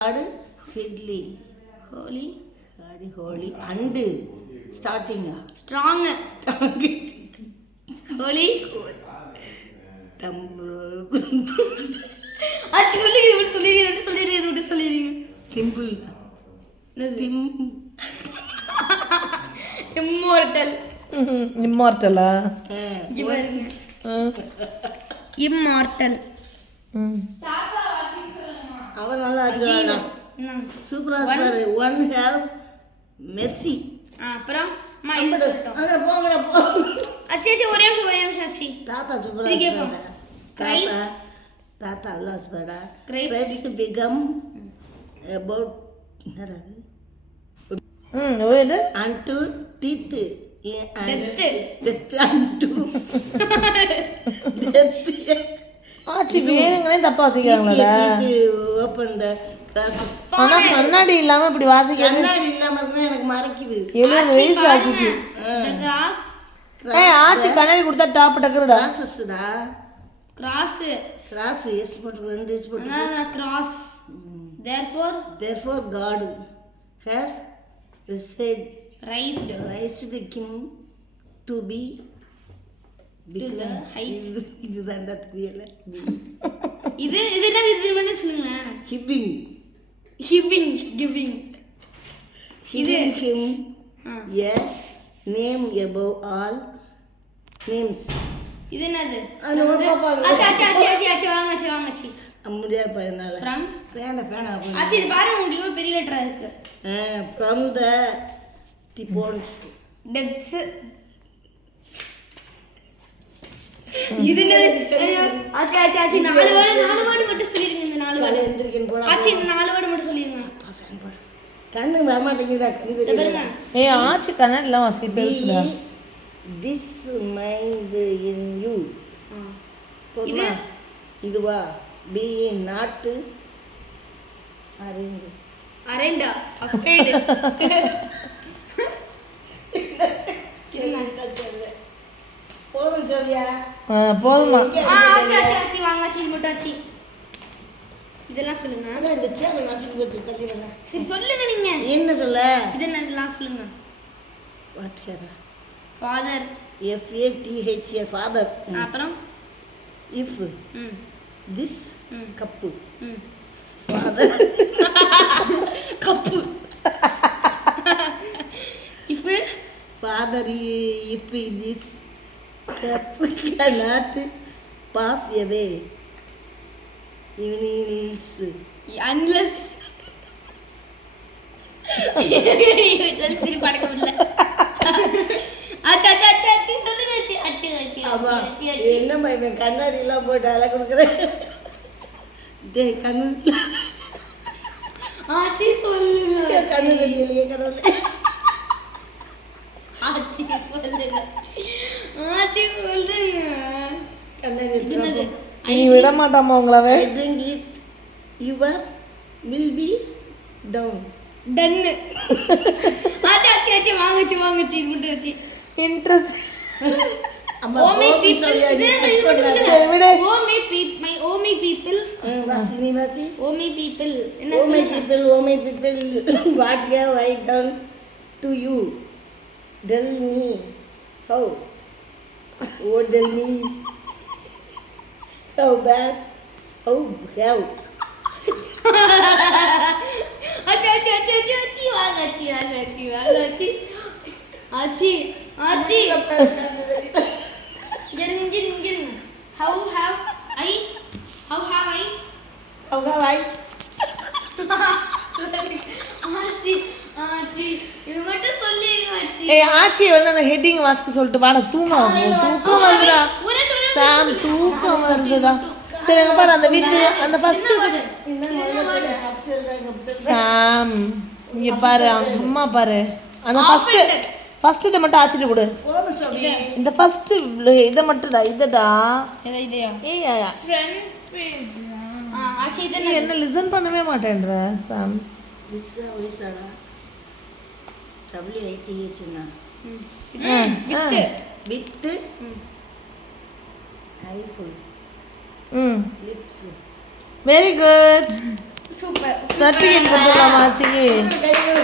காடு ஹிட்லி ஹோலி காடி Holi and ஸ்டார்டிங்கா strong Holi ஆச்சு சொல்லிருங்க டிம்பிள் இம்மோர்டல் இம்மார்டலா இம்மார்டல் அவன் நல்லா ஆச்சு சூப்பரா சார் ஒன் ஹேவ் மெர்சி அப்புறம் அங்க போங்கடா போ அச்சி ஒரே நிமிஷம் ஆச்சி தாத்தா சூப்பரா இருக்காங்க தாத்தா தாத்தா அல்லா ஸ்படா கிரைஸ்ட் பிகம் அபௌட் என்னடா இது ஓது அன்டு டீத் டெத் அன்டு ஆச்சி வேணுங்களே தப்பா வாசிக்கிறாங்களா ஓபன் த கிராசஸ் ஆனா கண்ணாடி இல்லாம இப்படி வாசிக்கிறது கண்ணாடி இல்லாம இருந்தா எனக்கு மறைக்குது 70 வயசு ஆச்சுக்கு the grass ஆச்சி கண்ணாடி கொடுத்தா டாப் டக்கறடா கிராசஸ்டா கிராஸ் எஸ் போட்டு ரெண்டு எஸ் போட்டு cross therefore God has raised raised him to be to the heights. இதுதான்டா தெரியல இது என்ன இது மட்டும் சொல்லுங்க giving இது him a name above all names. இது என்னது அது ஒரு பாப்பா ஆச்சி வாங்க முடியாது பையனால from பேனா ஆச்சி இது பாருங்க உங்களுக்கு பெரிய லெட்டரா இருக்கு from the bones depths இது ஆச்சி நாலு வேர்ட் மட்டும் சொல்லிருங்க இந்த நாலு வேர்ட் எந்திரிக்கணும் போடா ஆச்சி இந்த நாலு வேர்ட் மட்டும் சொல்லிருங்க கண்ணு வர மாட்டேங்குதா கண்ணு பாருங்க ஆச்சி கண்ணாடிலாம் வாசிக்க பெருசுடா this mind in you இது இதுவா be not அரேண்டா afraid போதும் சொல்லியா போதுமா ஆச்சி வாங்க ஆச்சி இது மட்டும் ஆச்சி இதெல்லாம் சொல்லுங்க அதான் இந்த சேலை நசுக்கு போச்சு தள்ளி வேணா சரி சொல்லுங்க நீங்க என்ன சொல்ல இதெல்லாம் சொல்லுங்க what hair father FATH father அப்புறம் if this cup ம் father cup if father if this cup cannot pass away unless திருப்பி படக்க முடியல என்னம்மா இவன் கண்ணாடி எல்லாம் போட்டு அலை கொடுக்குறேன் டேய் கண்ணு ஆச்சி சொல்லுங்க கண்ணு தெரியலையே கடவுளே ஆச்சி சொல்லுங்க கண்ணாடி என்னது நீ விட மாட்டாமா உங்களவே I bring it your will be down டன்னு ஆச்சி வாங்க இது மட்டும் ஆச்சி இன்ட்ரஸ்ட் அம்மா Oh my people Oh my people வாசி Oh my people என்ன Oh my சொல்லுங்க people what have I done to you tell me how tell me how bad how ஆச்சி இருங்க how have I ஆச்சி இது மட்டும் சொல்லிருங்க ஆச்சி ஆச்சி வந்து அந்த ஹெட்டிங் வாசிக்க சொல்லிட்டு வாடா தூக்கம் வருதுடா சாம் தூக்கம் வருதுடா சரி அங்க பாரு அந்த வித் அந்த ஃபர்ஸ்ட் சாம் இங்க பாரு அம்மா பாரு அந்த ஃபர்ஸ்ட் இத மட்டும் ஆச்சிட்டு கொடு போதும் சொல்லி இந்த ஃபர்ஸ்ட் இத மட்டும்டா இதடா இதையா ஏய் ஃப்ரண்ட் பேஜ் ஆச்சி இது நீ என்ன லிசன் பண்ணவே மாட்டேன்ற சாம் விசாடா WITH னா வித் ஐஃபுல் ம் lips very good super certificate கொடுத்துடலாமா ஆச்சிக்கு கை கொடு.